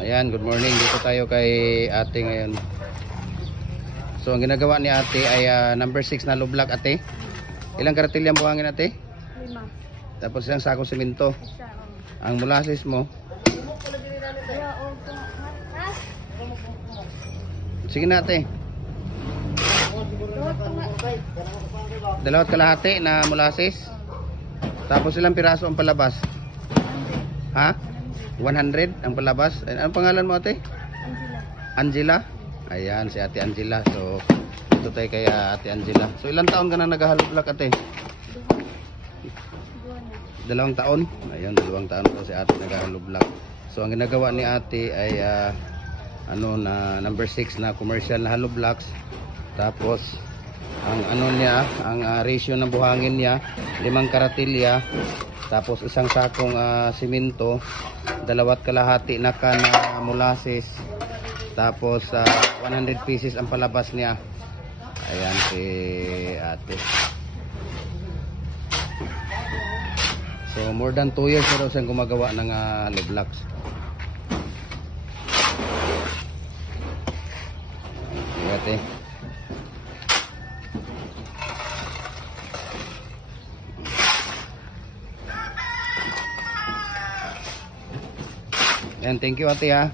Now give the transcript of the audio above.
Ayan, good morning. Dito tayo kay ate ngayon. So, ang ginagawa ni ate ay number 6 na lublak ate. Ilang karatilya ang buhangin ate? 5. Tapos ilang sako simento. Isa. Ang molasses mo? Sige na ate. Dalawat kalahati na molasses. Tapos ilang piraso ang palabas? Ha? 100 ang palabas. Anong pangalan mo ate? Angela. Ayan si ate Angela. So dito tayo kay ate Angela. So ilang taon ka na naghahalublak ate? 2 taon. Ayun, 2 taon po si ate naghahalublak. So ang ginagawa ni ate ay na number 6 na commercial na hollow blocks. Tapos ang ang ratio ng buhangin niya 5 karatilya, tapos isang sakong simento, 2 kalahati na can molasses, tapos 100 pieces ang palabas niya. Ayan si ate. So more than 2 years na daw siyang gumagawa ng hollow blocks. Ate. Yan, thank you ate ha.